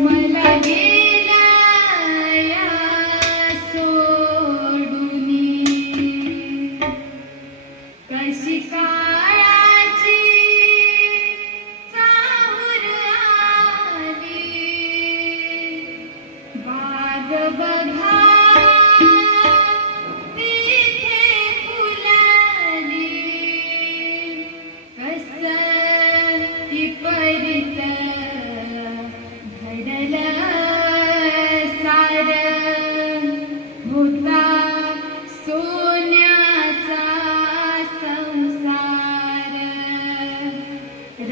my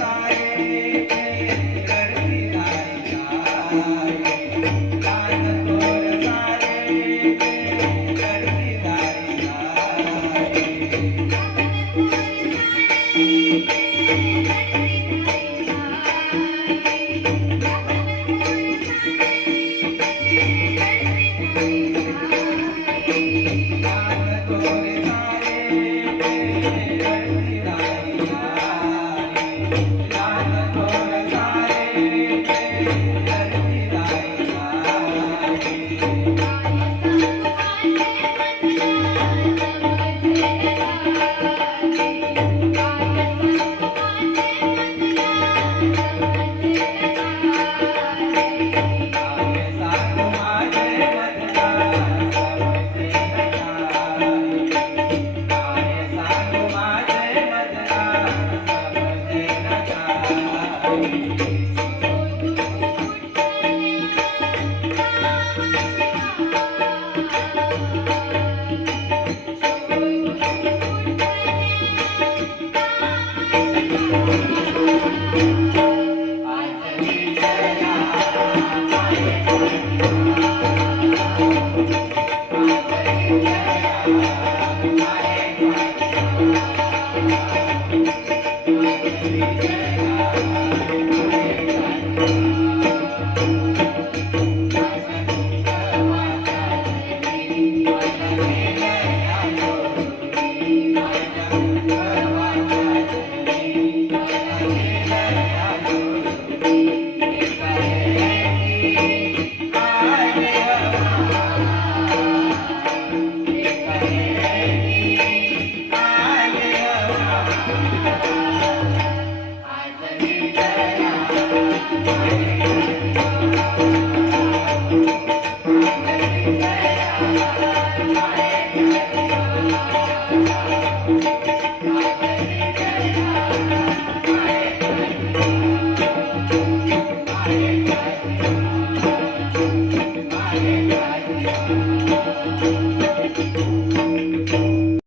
side.